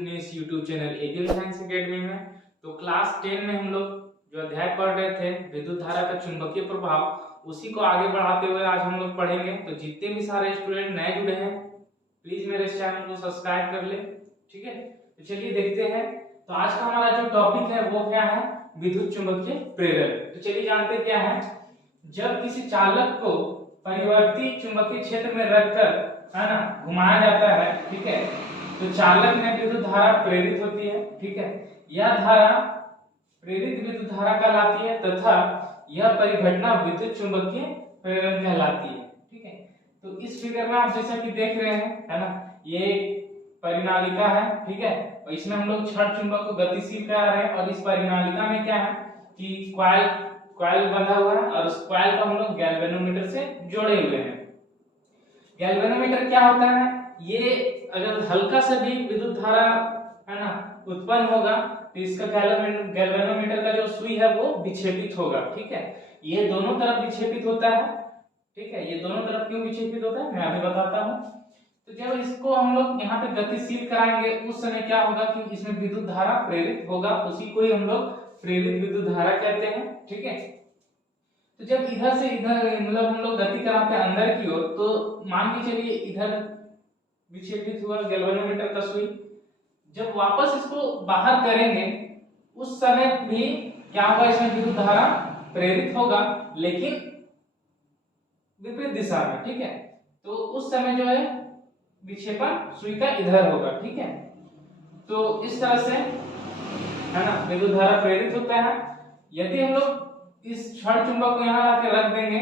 अपने इस YouTube channel agile science academy में। तो क्लास 10 में हम लोग जो अध्याय पढ़ रहे थे विद्युत धारा का चुंबकीय प्रभाव, उसी को आगे बढ़ाते हुए आज हम लोग पढ़ेंगे। तो जितने भी सारे स्टूडेंट नए जुड़े हैं प्लीज मेरे चैनल को सब्सक्राइब कर ले, ठीक है। तो चलिए देखते हैं। तो आज का हमारा जो टॉपिक है वो क्या है, विद्युत चुंबकीय प्रेरण। तो चलिए जानते क्या है। जब किसी चालक को परिवर्ती चुंबकीय क्षेत्र में रखकर है ना घुमाया जाता है, ठीक है, तो चालक में विद्युत धारा प्रेरित होती है, ठीक है। यह धारा प्रेरित विद्युत धारा कहलाती है तथा यह परिघटना विद्युत चुंबकीय प्रेरण कहलाती है, ठीक है। तो इस फिगर में आप जैसा कि देख रहे हैं, है ना, ये परिनालिका है, ठीक है, और इसमें हम लोग क्षण चुंबक को गतिशील करा रहे हैं। और इस परिनालिका में क्या है कि कॉइल बंधा हुआ है और उस कॉइल को हम लोग गैल्वेनोमीटर से जोड़े हुए हैं। गैल्वेनोमीटर क्या होता है, ये अगर हल्का सा भी विद्युत धारा है ना उत्पन्न होगा तो इसका गैल्वेनोमीटर का जो सुई है वो विक्षेपित होगा, ठीक है। ये दोनों तरफ विक्षेपित होता है, ठीक है। ये दोनों तरफ क्यों विक्षेपित होता है मैं अभी बताता हूँ। तो जब इसको हम लोग यहाँ पे गतिशील कराएंगे उस समय क्या होगा कि इसमें विद्युत धारा प्रेरित होगा, उसी को ही हम लोग प्रेरित विद्युत धारा कहते हैं, ठीक है। तो जब इधर से इधर मतलब हम लोग गति कराते हैं अंदर की ओर, तो मान के चलिए इधर विक्षेपित हुआ गैल्वेनोमीटर का सुई, जब वापस इसको बाहर करेंगे उस समय भी क्या होगा, इसमें विद्युत धारा प्रेरित होगा लेकिन विपरीत दिशा में, ठीक है। तो उस समय जो है विक्षेपण सुई का इधर होगा, ठीक है। तो इस तरह से है ना विद्युत धारा प्रेरित होता है। यदि हम लोग इस क्षण चुंबक को यहाँ लाके रख देंगे,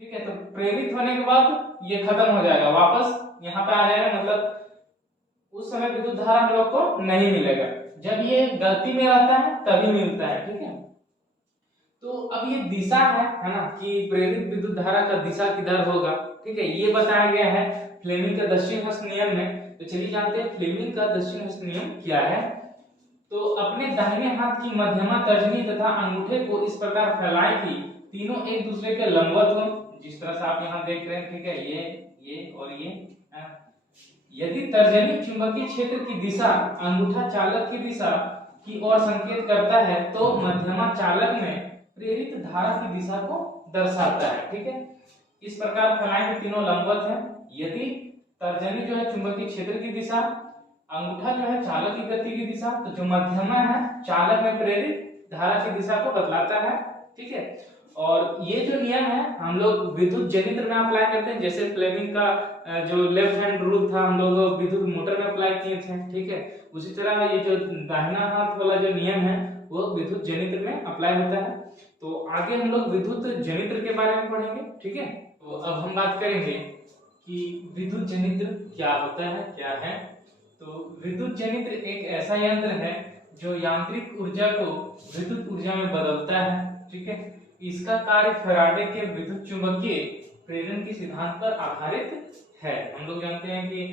ठीक है, तो प्रेरित होने के बाद ये खत्म हो जाएगा, वापस यहाँ पे आ जाएगा, मतलब उस समय विद्युत धारा हम लोग को नहीं मिलेगा। जब ये गति में रहता है तभी मिलता है, ठीक है। तो अब ये दिशा है ना कि प्रेरित विद्युत धारा का दिशा किधर होगा, ठीक है, ये बताया गया है फ्लेमिंग का दक्षिण हस्त नियम में। तो चलिए जानते हैं फ्लेमिंग का दक्षिण हस्त नियम क्या है। तो अपने दाहिने हाथ की मध्यमा तर्जनी तथा अंगूठे को इस प्रकार फैलाएं कि तीनों एक दूसरे के लंबवत हो, जिस तरह से आप यहाँ देख रहे हैं, ठीक है, ये और ये। यदि तर्जनी चुंबकीय क्षेत्र की दिशा अंगूठा चालक की दिशा की ओर संकेत करता है तो मध्यमा चालक में प्रेरित धारा की दिशा को दर्शाता है, ठीक है। इस प्रकार फैलाएं कि तीनों लंबवत है। यदि तर्जनी जो है चुंबकीय क्षेत्र की दिशा, अंगूठा जो है चालक की गति की दिशा, तो जो मध्यमा है चालक में प्रेरित धारा की दिशा को बतलाता है, ठीक है। और ये जो नियम है हम लोग विद्युत जनित्र में अप्लाई करते हैं, जैसे फ्लेमिंग का जो लेफ्ट हैंड रूल था हम लोग विद्युत मोटर में अप्लाई किए थे, ठीक है। उसी तरह ये जो दाहिना हाथ वाला जो नियम है वो विद्युत जनित्र में अप्लाई होता है। तो आगे हम लोग विद्युत जनित्र के बारे में पढ़ेंगे, ठीक है। तो अब हम बात करेंगे कि विद्युत जनित्र क्या होता है, क्या है। तो विद्युत जनित्र एक ऐसा यंत्र है जो यांत्रिक ऊर्जा को विद्युत ऊर्जा में बदलता है, ठीक है। इसका कार्य फैराडे के विद्युत चुंबकीय प्रेरण के सिद्धांत पर आधारित है। हम लोग जानते हैं कि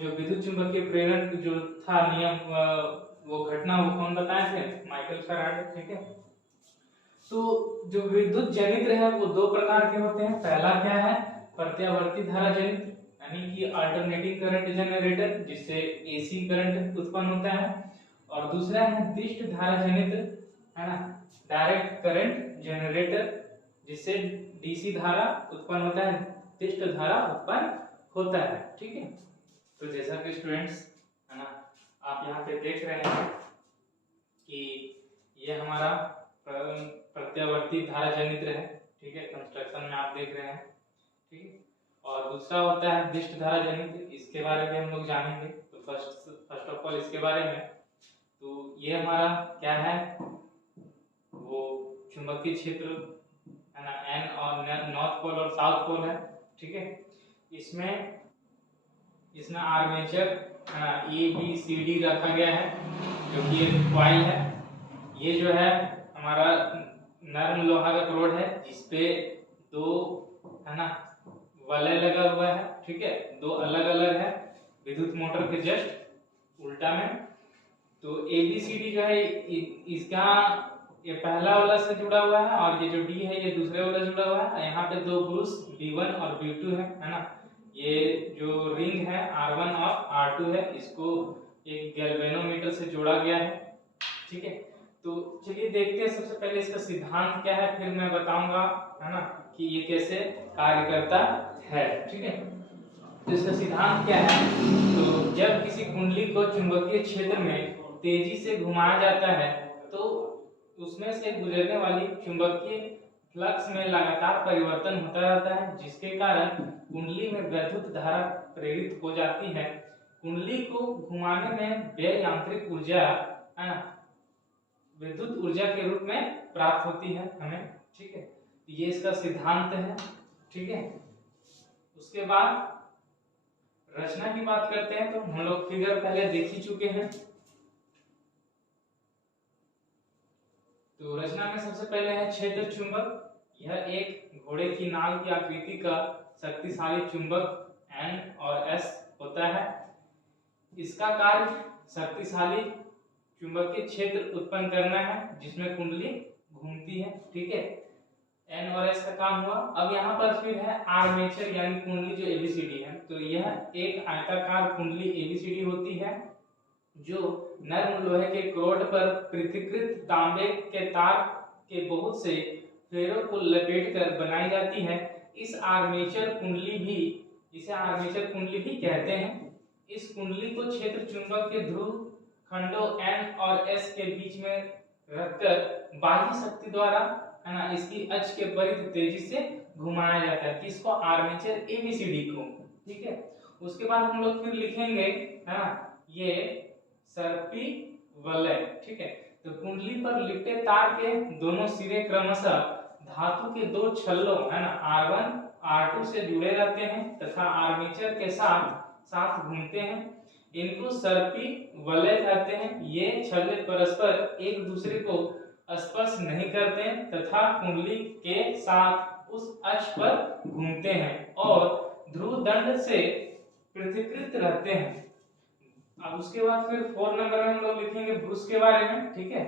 जो विद्युत चुंबकीय प्रेरण जो था नियम, वो घटना वो कौन बताए थे, माइकल फैराडे, ठीक है। तो जो विद्युत जनित्र है वो दो प्रकार के होते हैं। पहला क्या है, प्रत्यावर्ती धारा जनित्र यानी कि अल्टरनेटिंग करंट जनरेटर, जिससे एसी करंट उत्पन्न होता है। और दूसरा है दिष्ट धारा जनित्र, है ना, डायरेक्ट करंट जनरेटर, जिससे डीसी धारा उत्पन्न होता है, दिष्ट धारा उत्पन्न होता है, ठीक है। तो जैसा कि स्टूडेंट्स है ना आप यहाँ पे देख रहे हैं कि ये हमारा प्रत्यावर्ती धारा जनित्र है, ठीक है, कंस्ट्रक्शन में आप देख रहे हैं, ठीक है। और दूसरा होता है दिष्ट धारा जनित्र, इसके बारे में हम लोग जानेंगे। तो फर्स्ट ऑफ ऑल इसके बारे में, तो ये हमारा क्या है, वो चुंबकीय क्षेत्र है ना एन और नॉर्थ पोल और साउथ पोल है, ठीक है। इसमें armature A B C D रखा गया है जो कि एक कॉइल है। ये जो है हमारा नरम लोहा का रॉड है जिसपे दो है ना वलय लगा हुआ है, ठीक है, दो अलग अलग है विद्युत मोटर के जस्ट उल्टा में। तो एबीसीडी जो है इसका ये पहला वाला से जुड़ा हुआ है और ये जो डी है ये दूसरे वाला जुड़ा हुआ है। यहाँ पे दो ब्रूस B1 और B2 है ना। ये जो रिंग है R1 और R2 है, इसको एक गैल्वेनोमीटर से जोड़ा गया है। ठीक है, तो चलिए देखते हैं सबसे पहले इसका सिद्धांत क्या है, फिर मैं बताऊंगा, है ना, कि ये कैसे कार्य करता है। ठीक है, तो इसका सिद्धांत क्या है, तो जब किसी कुंडली को चुंबकीय क्षेत्र में तेजी से घुमाया जाता है तो उसमें से गुजरने वाली चुंबकीय फ्लक्स में लगातार परिवर्तन होता रहता है, जिसके कारण कुंडली में वैद्युत धारा प्रेरित हो जाती है। कुंडली को घुमाने में व्यय यांत्रिक ऊर्जा, है ना, विद्युत ऊर्जा के रूप में प्राप्त होती है हमें। ठीक है, ये इसका सिद्धांत है। ठीक है, उसके बाद रचना की बात करते हैं, तो हम लोग फिगर पहले देख ही चुके हैं। तो रचना में सबसे पहले है क्षेत्र चुंबक। यह एक घोड़े की नाल की आकृति का शक्तिशाली चुंबक N और S होता है। इसका कार्य शक्तिशाली चुंबकीय क्षेत्र उत्पन्न करना है जिसमें कुंडली घूमती है। ठीक है, N और S का काम हुआ। अब यहाँ पर फिर है आर्मेचर यानी कुंडली जो ABCD है। तो यह एक आयताकार कुंडली ABCD होती है जो नरम लोहे के क्रोड पर पृथक्कृत तांबे के तार के बहुत से फेरों को लपेटकर बनाई जाती है। इसे आर्मेचर कुंडली भी कहते हैं। इस कुंडली को क्षेत्र चुंबक के ध्रुव खंडों N और S के बीच में रखकर बाह्य शक्ति द्वारा, है ना, इसकी अक्ष के विपरीत तेजी से घुमाया जाता है। किसको? आर्मेचर ABCD को। ठीक है, उसके बाद हम लोग फिर लिखेंगे, है ना, ये सर्पी वलय। ठीक है, तो कुंडली पर लिपटे तार के दोनों सिरे क्रमशः धातु के दो छल्लों, है ना, R1 R2 से जुड़े रहते हैं तथा आर्मेचर के साथ साथ घूमते हैं। इनको सर्पी वलय कहते हैं। ये छल्ले परस्पर एक दूसरे को स्पर्श नहीं करते तथा कुंडली के साथ उस अक्ष पर घूमते हैं और ध्रुव दंड से पृथक्कृत रहते हैं। अब उसके बाद फिर 4 नंबर में हम लोग लिखेंगे ब्रूस के बारे में। ठीक है,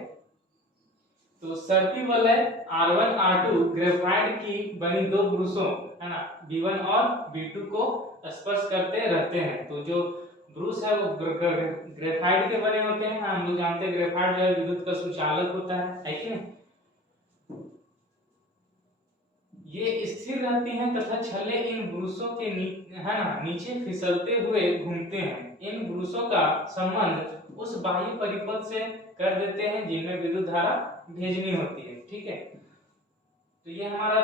तो सर्पी वलय R1 R2 ग्रेफाइट की बनी दो ब्रूसों, है ना, B1 और B2 को स्पर्श करते रहते हैं। तो जो ब्रूस है वो ग्रेफाइट के बने होते हैं। हम लोग जानते हैं ग्रेफाइट जो है विद्युत का सुचालक होता है कि नहीं। ये स्थिर रहती हैं तथा छल्ले इन ब्रूसों के है ना, नीचे फिसलते हुए घूमते हैं। इन ब्रूसों का संबंध उस बाह्य परिपथ से कर देते हैं जिनमें विद्युत धारा भेजनी होती है। ठीक है, तो ये हमारा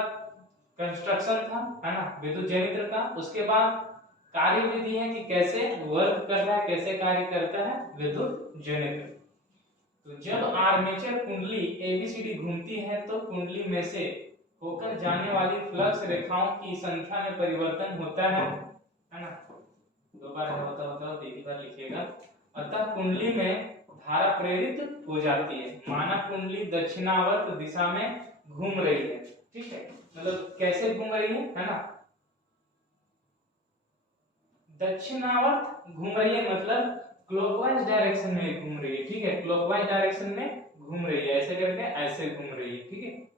कंस्ट्रक्शन था, है ना, विद्युत जनरेटर का। उसके बाद कार्य विधि है कि कैसे वर्क कर रहा है, कैसे कार्य करता है विद्युत जनरेटर। तो जब आर्मेचर कुंडली ABCD घूमती है तो कुंडली में से होकर जाने वाली फ्लक्स रेखाओं की संख्या में परिवर्तन होता है ना। दो बार होता एक बार लिखिएगा। अतः कुंडली में धारा प्रेरित हो जाती है। माना कुंडली दक्षिणावर्त दिशा में घूम रही है। ठीक है, मतलब कैसे घूम रही है ना, दक्षिणावर्त घूम रही है मतलब क्लॉकवाइज डायरेक्शन में घूम रही है। ठीक है, क्लॉकवाइज डायरेक्शन में घूम रही है, ऐसे करके ऐसे घूम रही है। ठीक है,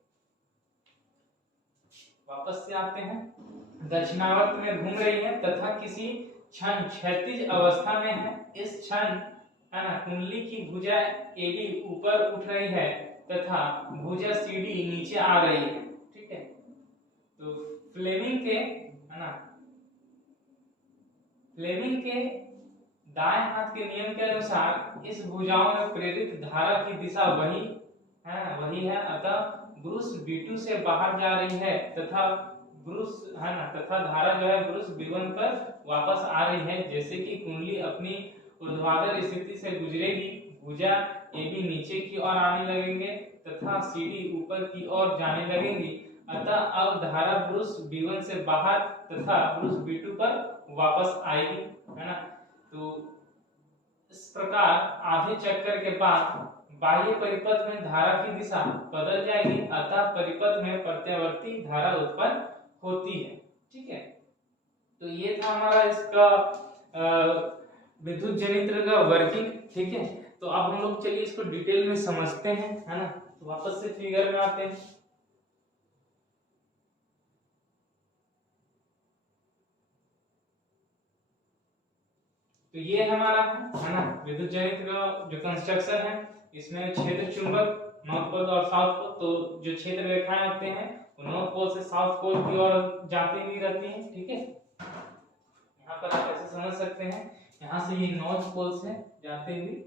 वापस से आते हैं। दक्षिणावर्त में घूम रही है तथा किसी क्षण क्षैतिज अवस्था में है। इस क्षण, है ना, कुंडली की भुजा AB ऊपर उठ रही है तथा भुजा CD नीचे आ रही है। ठीक है, तो फ्लेमिंग के, है ना, फ्लेमिंग के दाएं हाथ के नियम के अनुसार इस भुजाओं में प्रेरित धारा की दिशा वही है। अतः ब्रूस B2 से बाहर जा रही है तथा ब्रूस, है ना, तथा धारा जो है ब्रूस B1 पर वापस आ रही है। जैसे कि कुंडली अपनी ऊर्ध्वाधर स्थिति से गुजरेगी, भुजा AB नीचे की ओर आने लगेंगे तथा CD ऊपर की ओर जाने लगेंगी। अतः अब धारा ब्रूस B1 से बाहर तथा ब्रूस B2 पर वापस आएगी, है ना। तो इस प्रकार आधे चक्कर के बाद बाह्य परिपथ में धारा की दिशा बदल जाएगी, अतः परिपथ में प्रत्यावर्ती धारा उत्पन्न होती है। ठीक है, तो ये था हमारा इसका विद्युत जनरेटर का वर्किंग। ठीक है, तो अब हम लोग चलिए इसको डिटेल में समझते हैं, है ना। तो वापस से फिगर में आते हैं। तो ये हमारा है ना विद्युत जनित्र का जो कंस्ट्रक्शन है, इसमें क्षेत्र चुंबक नॉर्थ पोल और साउथ पोल, तो जो क्षेत्र रेखाएं होते हैं वो नॉर्थ पोल से साउथ पोल की ओर जाती हुई रहती हैं। ठीक है, यहाँ पर आप ऐसे समझ सकते हैं, यहाँ से ये नॉर्थ पोल से जाते हुए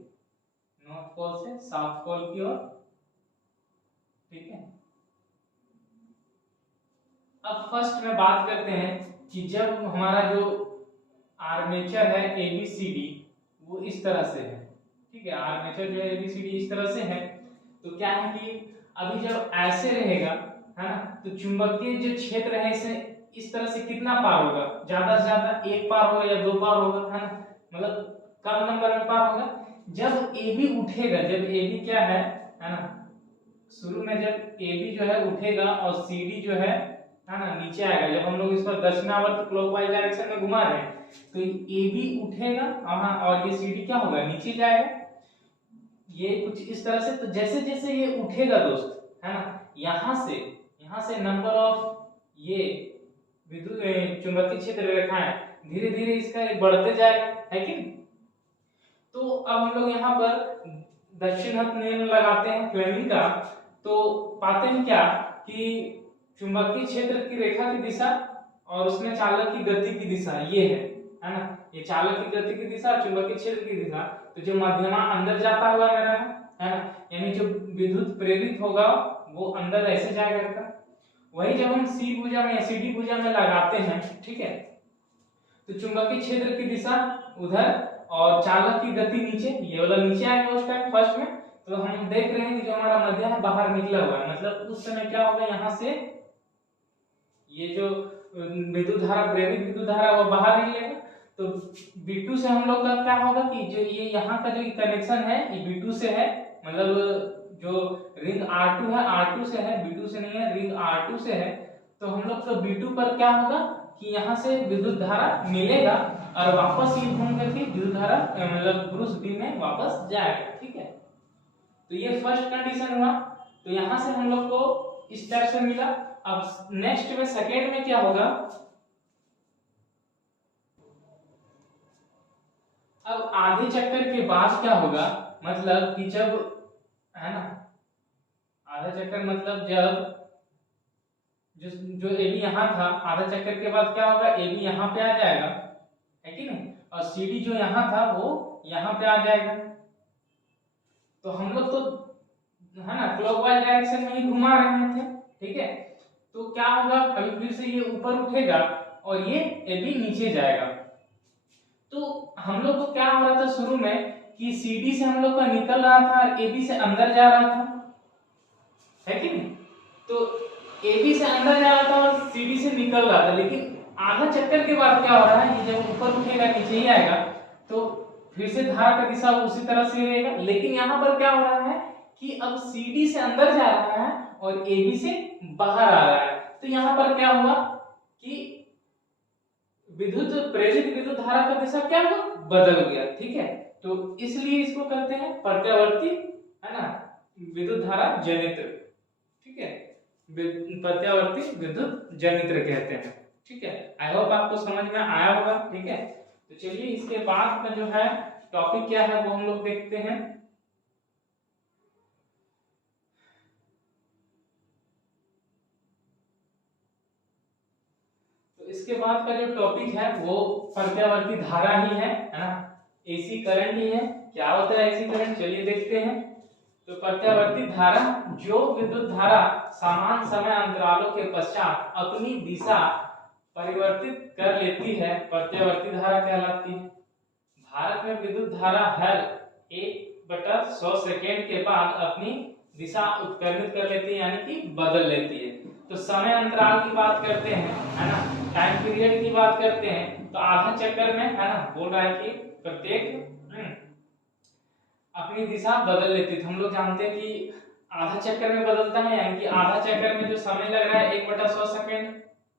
नॉर्थ पोल से साउथ पोल की ओर। ठीक है, अब फर्स्ट में बात करते हैं कि जब हमारा जो आर्मेचर है ABCD वो इस तरह से है। ठीक है, आर्मेचर जो है ABCD इस तरह से है, तो क्या है कि अभी जब ऐसे रहेगा है ना, तो चुंबकीय जो क्षेत्र है इसे इस तरह से कितना पार होगा, ज्यादा से ज्यादा एक पार होगा या दो पार होगा, है ना, मतलब कम नंबर में पार होगा। जब AB उठेगा, जब AB क्या है ना, शुरू में जब AB जो है उठेगा और CD जो है ना नीचे आएगा, जब हम लोग इसको दक्षिणावर्त क्लॉकवाइज डायरेक्शन में घुमा रहे हैं तो AB उठेगा और ये CD क्या होगा, नीचे जाएगा। ये कुछ इस तरह से, तो जैसे जैसे ये उठेगा दोस्त है ना, यहाँ से नंबर ऑफ ये विद्युत चुंबकीय क्षेत्र रेखाएं धीरे धीरे इसका बढ़ते जाएगा, है कि नहीं। तो अब हम लोग यहाँ पर दक्षिणावर्त नियम लगाते हैं फ्लेमिंग का, तो पाते हैं क्या कि चुंबकीय क्षेत्र की रेखा की दिशा और उसमें चालक की गति की दिशा ये है ना, ये चालक की गति की दिशा, चुंबकीय क्षेत्र की दिशा। तो जो मध्यमा अंदर जाता हुआ मेरा है ना, यानी जो विद्युत प्रेरित होगा वो अंदर ऐसे जाएगा। वही जब हम सी भुजा में या CD भुजा में लगाते हैं, ठीक है, तो चुंबकीय क्षेत्र की दिशा उधर और चालक की गति नीचे, ये वाला नीचे आएगा उस टाइम फर्स्ट में। तो हम देख रहे हैं कि जो हमारा मध्य है बाहर निकला हुआ है, मतलब उस समय क्या होगा, यहाँ से ये जो विद्युत धारा, प्रेरित विद्युत धारा वो बाहर निकलेगा। तो B2 से हम लोग का क्या होगा कि जो ये यहाँ का जो कनेक्शन है ये B2 से है, मतलब जो रिंग R2 है R2 से है, B2 से नहीं है, रिंग R2 से है। तो हम लोग का B2 पर क्या होगा कि यहाँ से विद्युत धारा मिलेगा और वापस ये घूम करके विद्युत धारा मतलब ब्रूस B में वापस जाएगा। ठीक है, तो ये फर्स्ट कंडीशन हुआ। तो यहाँ से हम लोग को इस टाइप से मिला। अब नेक्स्ट में सेकेंड में क्या होगा, अब आधे चक्कर के बाद क्या होगा, मतलब कि जब है ना, आधा चक्कर मतलब जब जो AB यहाँ था, आधा चक्कर के बाद क्या होगा, AB यहाँ पे आ जाएगा, है कि नहीं, और CD जो यहाँ था वो यहाँ पे आ जाएगा। तो हम लोग तो है ना क्लॉकवाइज डायरेक्शन में ही घुमा रहे थे। ठीक है, तो क्या होगा, अभी फिर से ये ऊपर उठेगा और ये AB नीचे जाएगा। तो हम लोग को क्या हो रहा था शुरू में कि CD से हम लोग का निकल रहा था और AB से अंदर जा रहा था, है कि नहीं। तो AB से अंदर जा रहा था और CD से निकल रहा था, लेकिन आधा चक्कर के बाद क्या हो रहा है, ये जब ऊपर उठेगा नीचे ही आएगा तो फिर से धारा का दिशा उसी तरह से रहेगा। लेकिन यहाँ पर क्या हो रहा है कि अब CD से अंदर जा रहा है और AB से बाहर आ रहा है। तो यहाँ पर क्या हुआ कि विद्युत प्रेरित विद्युत धारा का दिशा क्या हुआ, बदल गया। ठीक है, तो इसलिए इसको कहते हैं प्रत्यावर्ती है ना विद्युत धारा जनित्र। ठीक है, प्रत्यावर्ती विद्युत जनित्र कहते हैं। ठीक है, आई होप आपको समझ में आया होगा। ठीक है, तो चलिए इसके बाद में जो है टॉपिक क्या है वो हम लोग देखते हैं। तो इसके बाद का जो टॉपिक है वो प्रत्यावर्ती धारा ही है ना, AC करंट ही है। क्या होता है AC करंट, चलिए देखते हैं। तो प्रत्यावर्ती धारा जो विद्युत धारा समान समय अंतरालों के पश्चात अपनी दिशा परिवर्तित कर लेती है, प्रत्यावर्ती धारा कहलाती है। भारत में विद्युत धारा हर 1/100 सेकेंड के बाद अपनी दिशा उत्क्रमित कर लेती है, यानी कि बदल लेती है। तो समय अंतराल की बात करते हैं, है ना, टाइम पीरियड की बात करते हैं, तो आधा चक्कर में है ना बोल रहा है कि प्रत्येक अपनी दिशा बदल लेती है। तो हम लोग जानते हैं कि आधा चक्कर में बदलता है, यानी कि आधा चक्कर में जो समय लग रहा है 1/100 सेकेंड,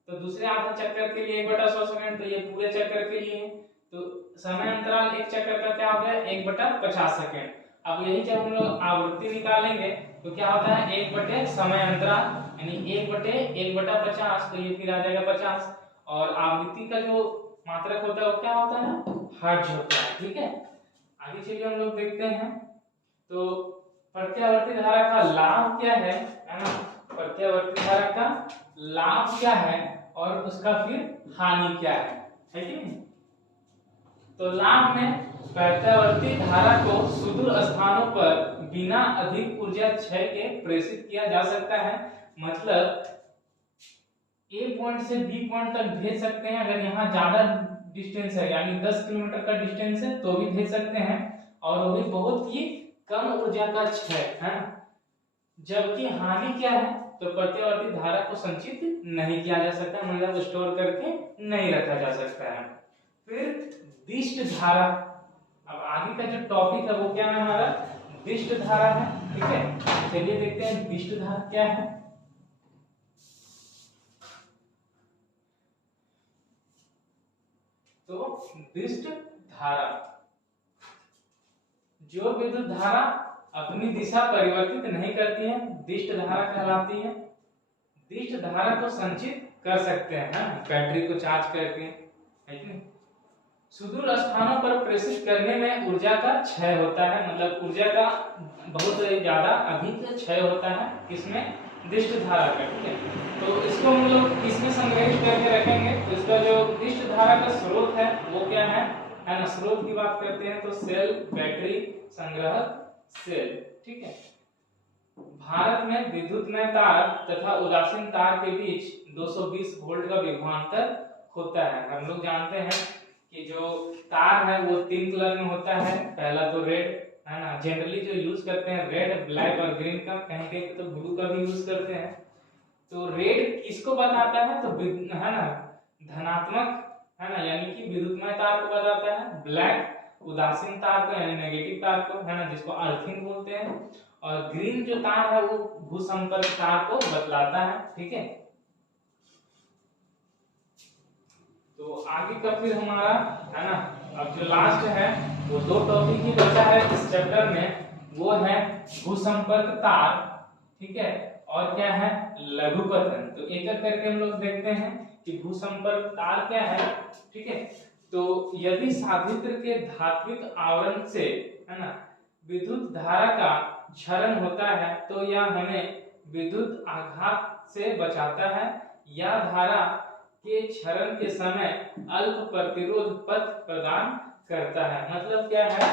तो दूसरे आधा चक्कर के लिए 1/100 सेकेंड, तो ये पूरे चक्कर के लिए है। तो समय अंतराल एक चक्कर का क्या हो गया, 1/50 सेकेंड। अब यही जब हम लोग आवृत्ति निकालेंगे तो क्या होता है, 1 समय अंतराल यानी 1/1/50, तो ये फिर आ जाएगा 50। और आवृत्ति का जो मात्रक होता है वो क्या होता है, हर्ट्ज होता है। ठीक है, आगे चलिए हम लोग देखते हैं। तो प्रत्यावर्ती धारा का लाभ क्या है ना, प्रत्यावर्ती धारा का लाभ क्या है और उसका फिर हानि क्या है कि नहीं। तो लाभ में प्रत्यावर्ती धारा को सुदूर स्थानों पर बिना अधिक ऊर्जा क्षय के प्रेषित किया जा सकता है। मतलब ए पॉइंट से बी पॉइंट तक भेज सकते हैं, अगर यहाँ ज्यादा डिस्टेंस है यानी 10 किलोमीटर का डिस्टेंस है तो भी भेज सकते हैं, और वो भी बहुत ही कम ऊर्जा का क्षय है। जबकि हानि क्या है, तो प्रत्यावर्ती धारा को संचित नहीं किया जा सकता, मतलब स्टोर करके नहीं रखा जा सकता है। फिर दिष्ट धारा, अब आगे का जो टॉपिक है वो क्या है हमारा, दिष्ट धारा है। ठीक है, चलिए देखते हैं दिष्ट धारा क्या है। तो दिष्ट धारा, जो विद्युत धारा अपनी दिशा परिवर्तित नहीं करती है दिष्ट धारा कहलाती है। दिष्ट धारा को संचित कर सकते हैं ना, बैटरी को चार्ज करके, है कि नहीं। सुदूर स्थानों पर प्रेषित करने में ऊर्जा का क्षय होता है, मतलब ऊर्जा का बहुत ज्यादा अधिक क्षय होता है किसमें, दिष्ट धारा का। ठीक है, तो इसको हम लोग किसमें संग्रहित करके रखेंगे, तो इसका जो दिष्ट धारा का स्रोत है वो क्या है ना, स्रोत की बात करते हैं तो सेल, बैटरी, संग्रहक, सेल। ठीक है, भारत में विद्युतमय तार तथा उदासीन तार के बीच 220 वोल्ट का विभवांतर होता है। हम लोग जानते हैं कि जो तार है वो 3 कलर में होता है, पहला तो रेड है ना, जनरली जो यूज करते हैं रेड, ब्लैक और ग्रीन का, कहीं कहीं तो ब्लू का भी यूज करते हैं। तो रेड किसको बताता है, तो है ना धनात्मक है ना, यानी कि विद्युतमय तार को बताता है। ब्लैक उदासीन तार को यानी नेगेटिव तार को है ना, जिसको अर्थिंग बोलते हैं। और ग्रीन जो तार है वो भूसंपर्क तार को बतलाता है। ठीक है, तो आगे का फिर हमारा है ना, अब जो लास्ट है वो 2 टॉपिक ही बचा है इस चैप्टर में, वो है भूसंपर्क तार। ठीक है, और क्या है, लघुपतन। तो एक एक करके हम लोग देखते हैं कि भूसंपर्क तार क्या है। ठीक है, तो यदि साधित्र के धात्विक आवरण से है ना विद्युत धारा का क्षरण होता है तो यह हमें विद्युत आघात से बचाता है, या धारा के क्षरण के समय अल्प प्रतिरोध पथ प्रदान करता है। मतलब क्या है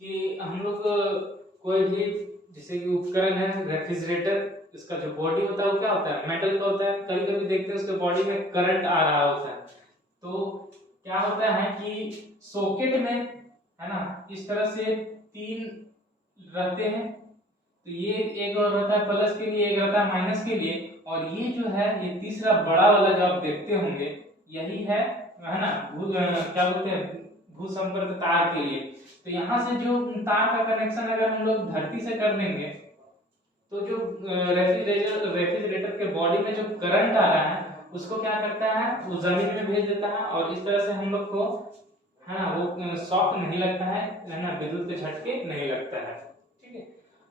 कि हम लोग कोई भी जैसे कि उपकरण है रेफ्रिजरेटर, इसका जो बॉडी होता है वो क्या होता है, मेटल का होता है। कभी कभी देखते हैं उसके बॉडी में करंट आ रहा होता है, तो क्या होता है कि सॉकेट में है ना इस तरह से 3 रहते हैं, तो ये एक और रहता है प्लस के लिए, एक रहता है माइनस के लिए, और ये जो है ये तीसरा बड़ा वाला जो आप देखते होंगे यही है ना क्या बोलते हैं, भूसंपर्क तार के लिए। तो यहाँ से जो तार का कनेक्शन अगर हम लोग धरती से कर देंगे तो जो रेफ्रिजरेटर के बॉडी में जो करंट आ रहा है उसको क्या करता है, वो जमीन में भेज देता है, और इस तरह से हम लोग को है ना वो शॉक नहीं लगता है ना, विद्युत के झटके नहीं लगता है। ठीक है,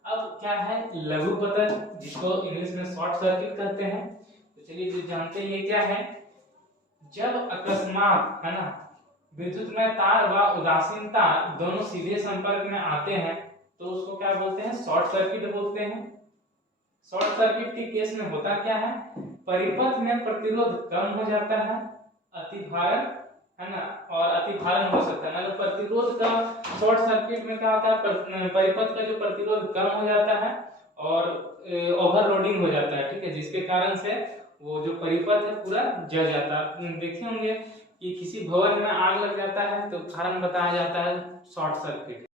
अब क्या है लघुपतन, जिसको इंग्लिश में शॉर्ट सर्किट कहते हैं। तो चलिए जो जानते हैं ये क्या है, जब अकस्मात है ना विद्युतमय तार व उदासीन तार दोनों सीधे संपर्क में आते हैं तो उसको क्या बोलते हैं, शॉर्ट सर्किट बोलते हैं। शॉर्ट सर्किट के केस में होता क्या है, परिपथ में प्रतिरोध कम हो जाता है, अतिभारण है ना, और अतिभारण हो सकता है। मतलब प्रतिरोध का शॉर्ट सर्किट में क्या होता है, परिपथ का जो प्रतिरोध कम हो जाता है और ओवरलोडिंग हो जाता है। ठीक है, जिसके कारण से वो जो परिपथ है पूरा जल जाता है। देखे होंगे कि किसी भवन में आग लग जाता है तो कारण बताया जाता है शॉर्ट सर्किट।